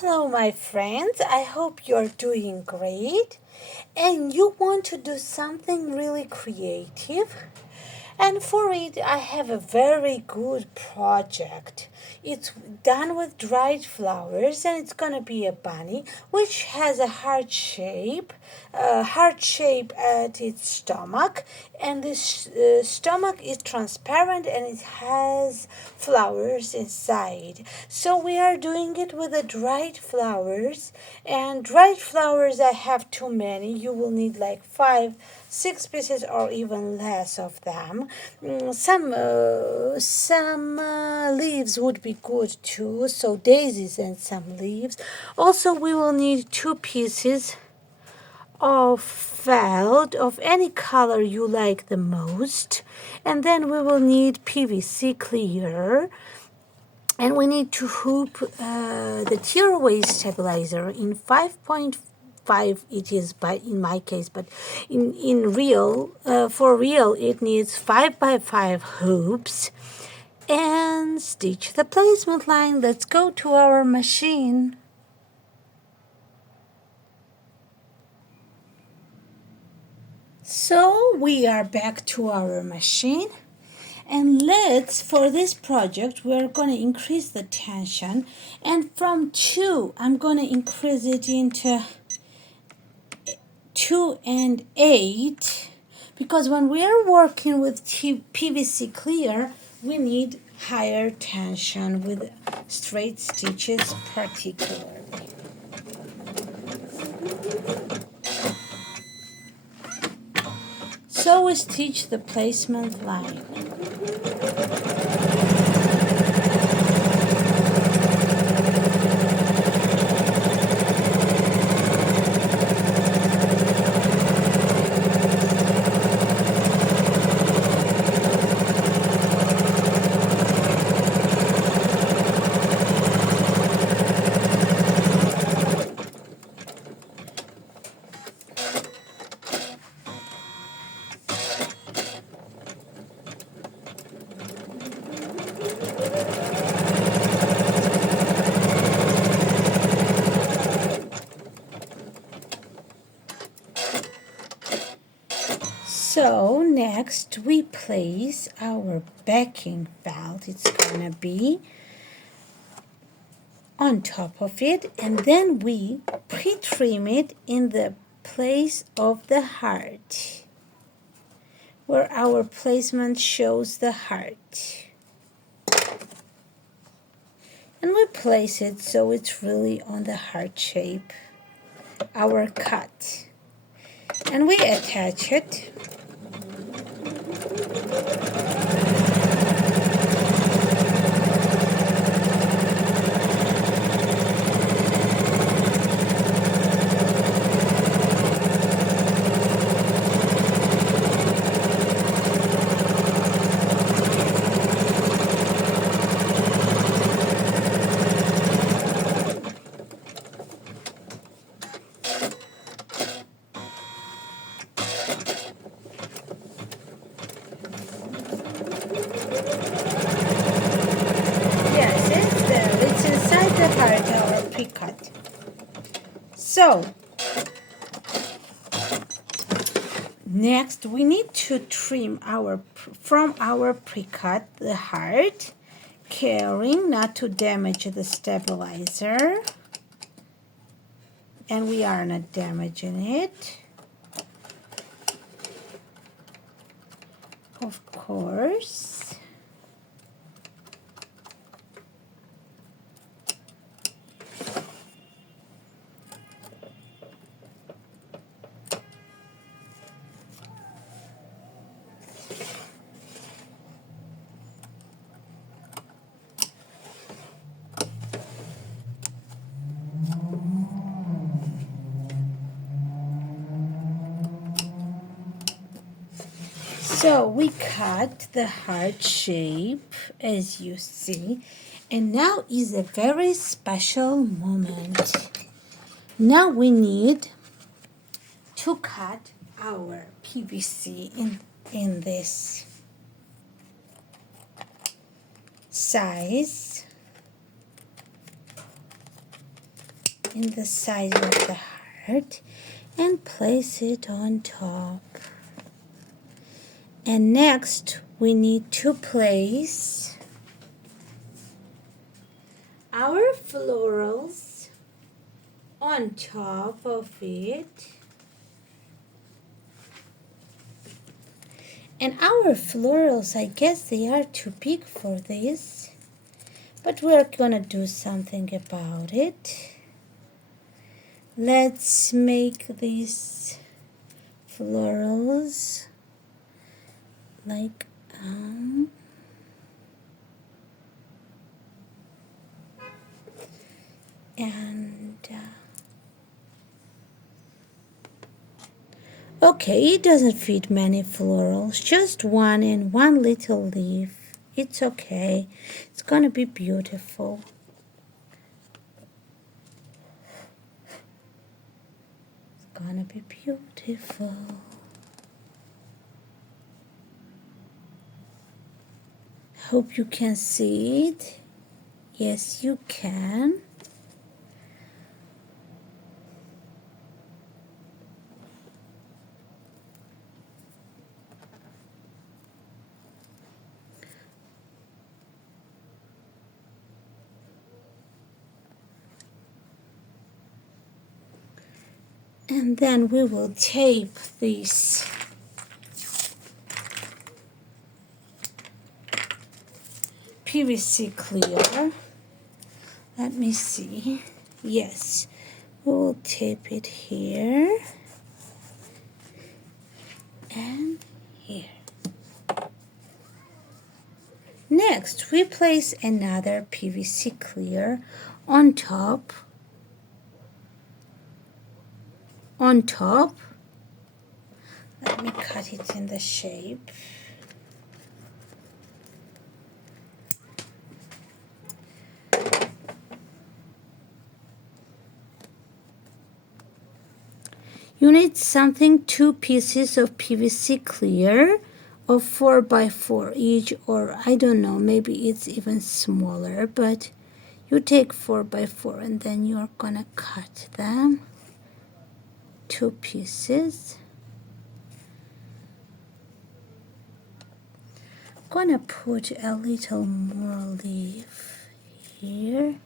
Hello, my friends. I hope you're doing great and you want to do something really creative. And for it, I have a very good project. It's done with dried flowers, and it's gonna be a bunny which has a heart shape at its stomach, and this stomach is transparent and it has flowers inside. So we are doing it with the dried flowers, and dried flowers I have too many. You will need like 5, 6 pieces or even less of them. Some leaves would be good too, so daisies and some leaves. Also, we will need 2 pieces of felt of any color you like the most, and then we will need PVC clear, and we need to hoop the tearaway stabilizer in 5.5. It is by in my case, but in real for real it needs 5 by 5 hoops, and stitch the placement line. Let's go to our machine. So we are back to our machine, and for this project we're going to increase the tension, and from 2 I'm going to increase it into 2 and 8, because when we are working with PVC clear we need higher tension with straight stitches particularly. So we stitch the placement line. So next we place our backing felt. It's gonna be on top of it, and then we pre-trim it in the place of the heart, where our placement shows the heart. And we place it so it's really on the heart shape, our cut. And we attach it. Yes, it's there. It's inside the heart, our pre-cut. So, next we need to trim from our pre-cut the heart, caring not to damage the stabilizer. And we are not damaging it, of course. So we cut the heart shape, as you see, and now is a very special moment. Now we need to cut our PVC in this size. in the size of the heart and place it on top. And next we need to place our florals on top of it. And our florals, I guess they are too big for this, but we're gonna do something about it. Let's make these florals like okay, it doesn't fit many florals, just one and one little leaf. It's okay, it's gonna be beautiful. It's gonna be beautiful. Hope you can see it. Yes, you can. And then we will tape this PVC clear. Let me see. Yes, we will tape it here and here. Next, we place another PVC clear on top. Let me cut it in the shape. You need something, 2 pieces of PVC clear of 4 by 4 each, or I don't know, maybe it's even smaller, but you take 4 by 4 and then you're gonna cut them, 2 pieces. Gonna put a little more leaf here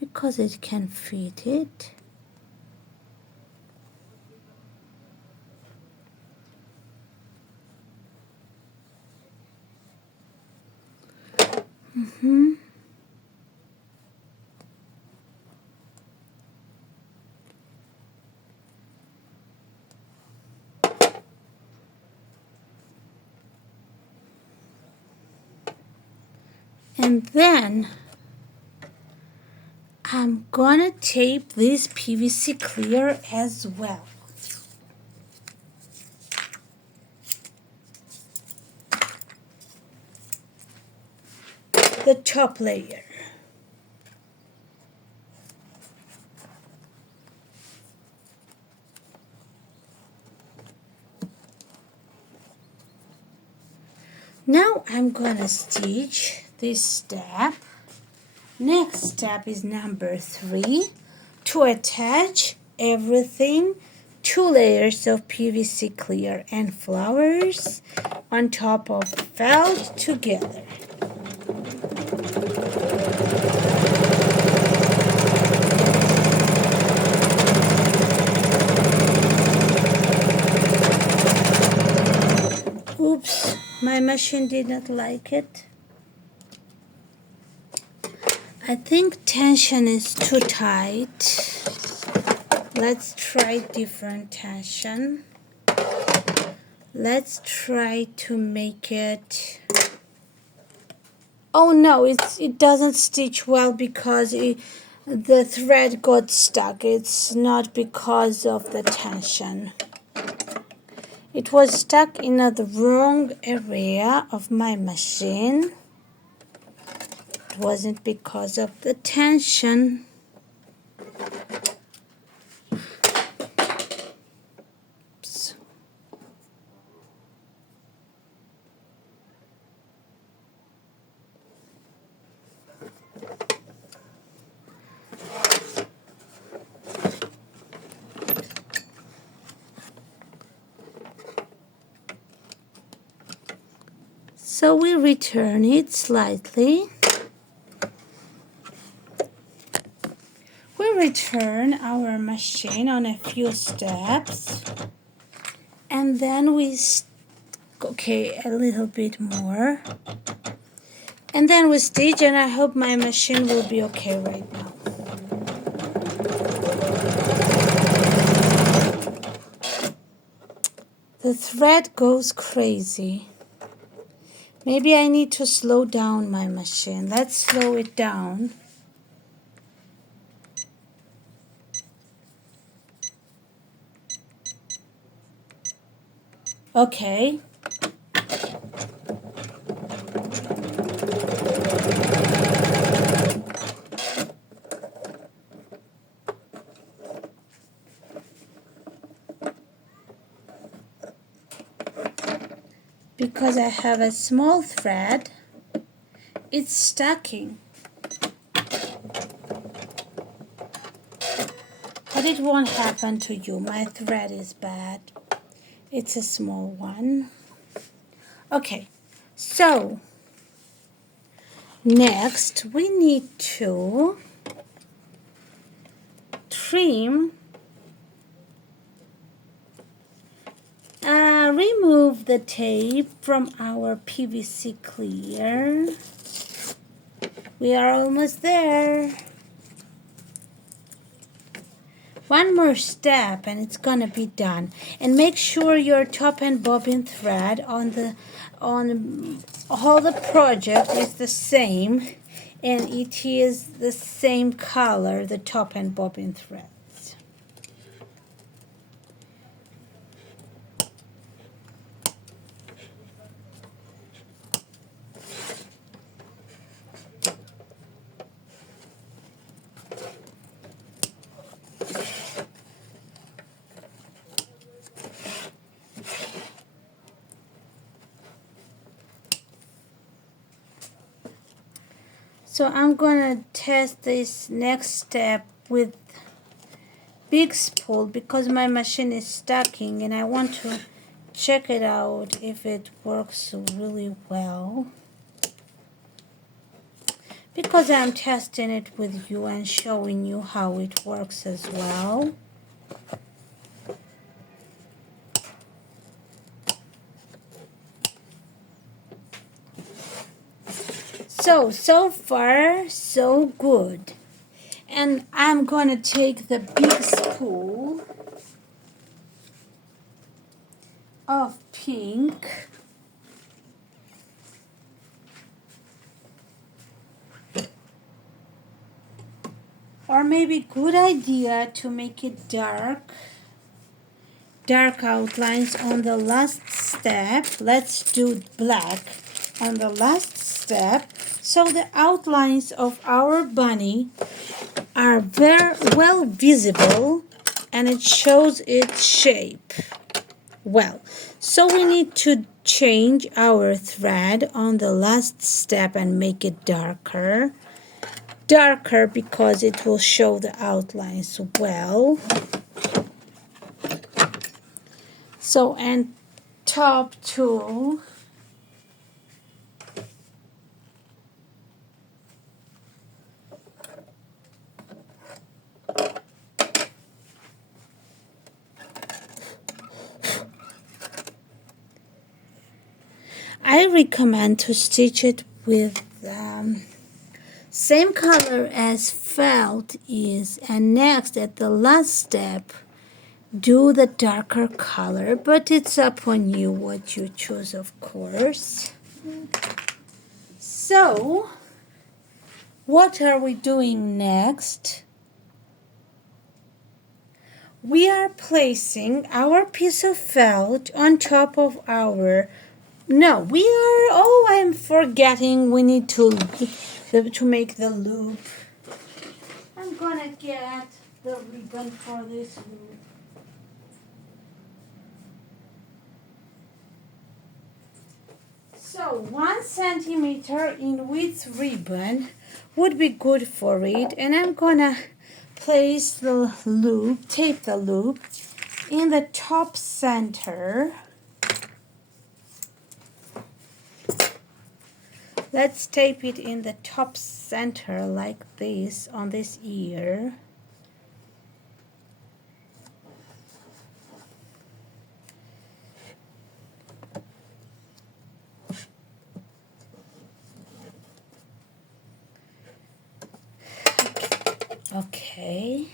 because it can fit it. And then I'm gonna tape this PVC clear as well. The top layer. Now I'm gonna stitch this step. Next step is number 3, to attach everything, 2 layers of PVC clear and flowers on top of felt together. Oops, my machine did not like it. I think tension is too tight. Let's try different tension. Let's try to make it. Oh no, it doesn't stitch well because the thread got stuck. It's not because of the tension. It was stuck in the wrong area of my machine. It wasn't because of the tension. Oops. So we return it slightly. We return our machine on a few steps, and then we a little bit more, and then we stitch, and I hope my machine will be okay right now. The thread goes crazy. Maybe I need to slow down my machine. Let's slow it down. Okay. Because I have a small thread, it's stacking. But it won't happen to you. My thread is bad. It's a small one. Okay, so next we need to trim, remove the tape from our PVC clear. We are almost there. One more step and it's gonna be done. And make sure your top and bobbin thread on all the project is the same, and it is the same color, the top and bobbin threads. So I'm gonna test this next step with big spool because my machine is stacking and I want to check it out if it works really well. Because I'm testing it with you and showing you how it works as well. So far, so good. And I'm going to take the big spool of pink. Or maybe good idea to make it dark outlines on the last step. Let's do black on the last step, so the outlines of our bunny are very well visible and it shows its shape well. So we need to change our thread on the last step and make it darker because it will show the outlines well. So, and top two, I recommend to stitch it with same color as felt is, and next at the last step do the darker color, but it's up on you what you choose, of course. So what are we doing next? We are placing our piece of felt on top of our, I'm forgetting, we need to make the loop. I'm gonna get the ribbon for this loop. So 1 centimeter in width ribbon would be good for it, and I'm gonna place the loop, tape the loop in the top center. Let's tape it in the top center like this on this ear. Okay,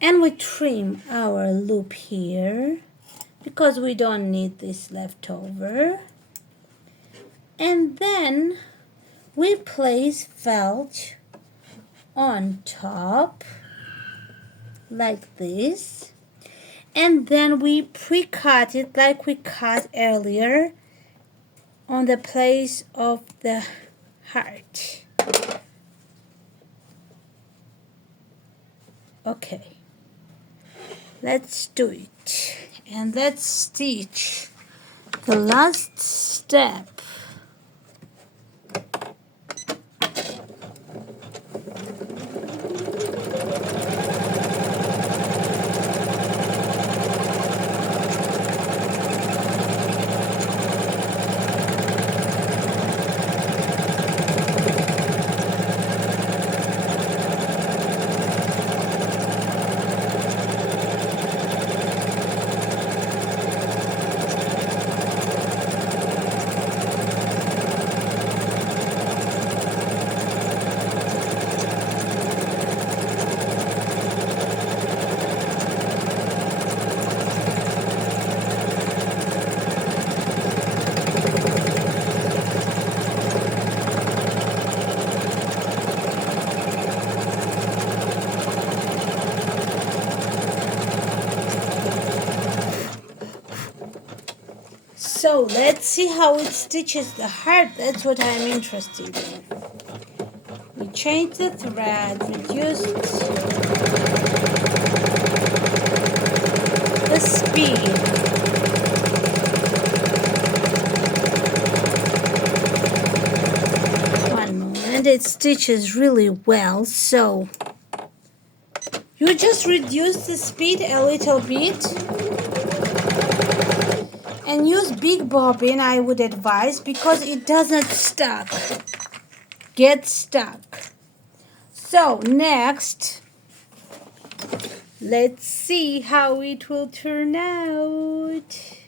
and we trim our loop here because we don't need this leftover. And then we place felt on top like this, and then we pre-cut it like we cut earlier on the place of the heart. Okay, let's do it, and let's stitch the last step. So let's see how it stitches the heart. That's what I'm interested in. We changed the thread, reduced the speed. One moment, it stitches really well, so you just reduce the speed a little bit. And use big bobbin, I would advise, because it doesn't get stuck. So next, let's see how it will turn out.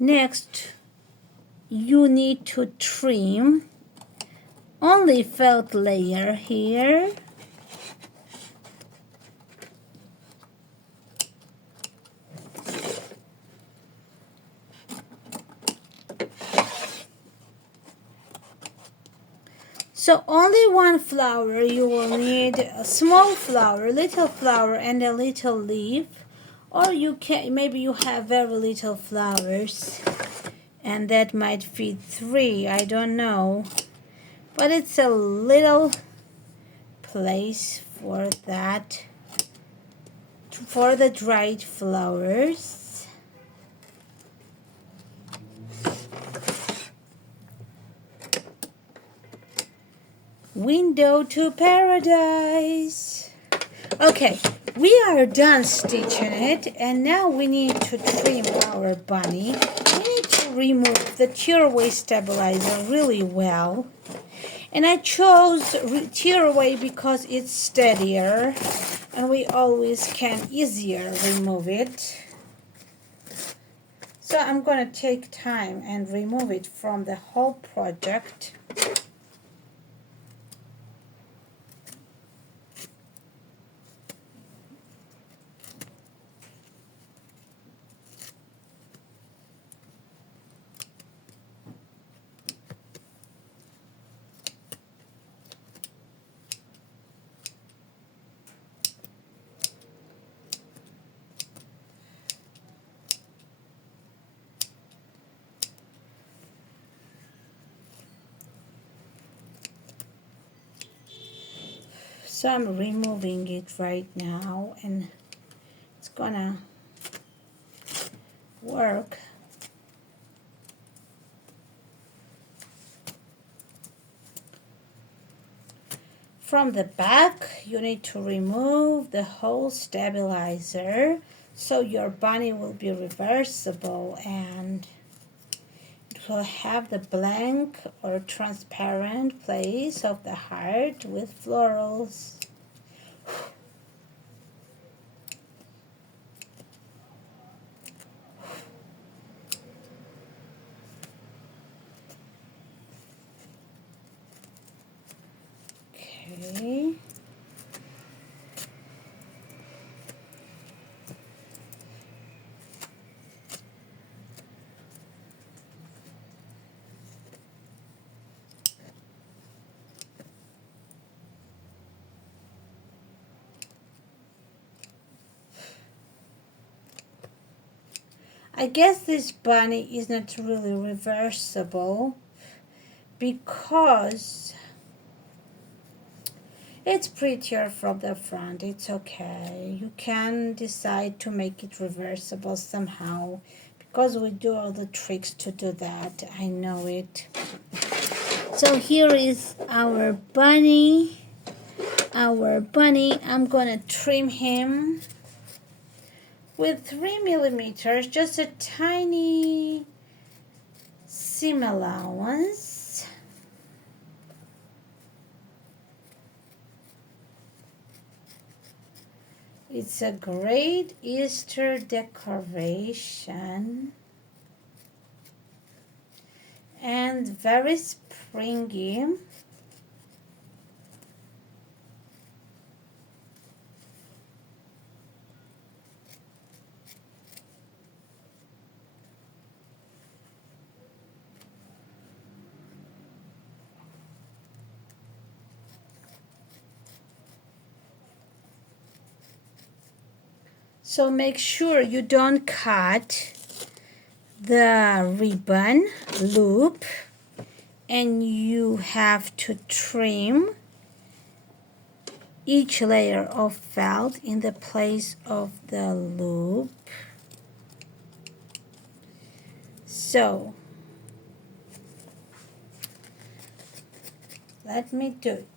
Next, you need to trim only felt layer here. So only one flower. You will need a small flower, little flower, and a little leaf. Or you can, maybe you have very little flowers, and that might fit 3. I don't know. But it's a little place for that, for the dried flowers. Window to paradise. Okay, we are done stitching it, and now we need to trim our bunny. We need to remove the tearaway stabilizer really well. And I chose tearaway because it's steadier, and we always can easier remove it. So I'm going to take time and remove it from the whole project. So I'm removing it right now, and it's gonna work. From the back, you need to remove the whole stabilizer So your bunny will be reversible and it will have the blank or transparent place of the heart with florals. Okay. I guess this bunny is not really reversible because it's prettier from the front. It's okay. You can decide to make it reversible somehow because we do all the tricks to do that. I know it. So here is our bunny. I'm gonna trim him with 3 millimeters, just a tiny seam allowance. It's a great Easter decoration and very springy. So make sure you don't cut the ribbon loop, and you have to trim each layer of felt in the place of the loop. So let me do it.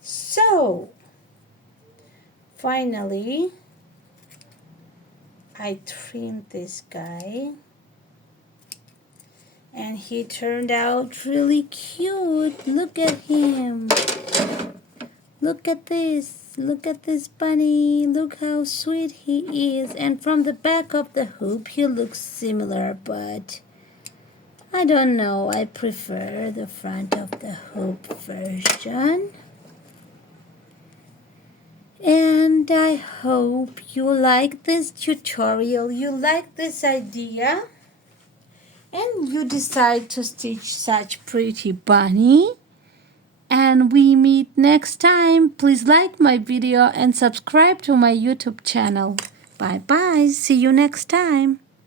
So finally I trimmed this guy and he turned out really cute. Look at him. Look at this. Look at this bunny. Look how sweet he is. And from the back of the hoop he looks similar, but I don't know. I prefer the front of the hoop version. And I hope you like this tutorial, you like this idea, and you decide to stitch such pretty bunny. And we meet next time. Please like my video and subscribe to my YouTube channel. Bye bye. See you next time.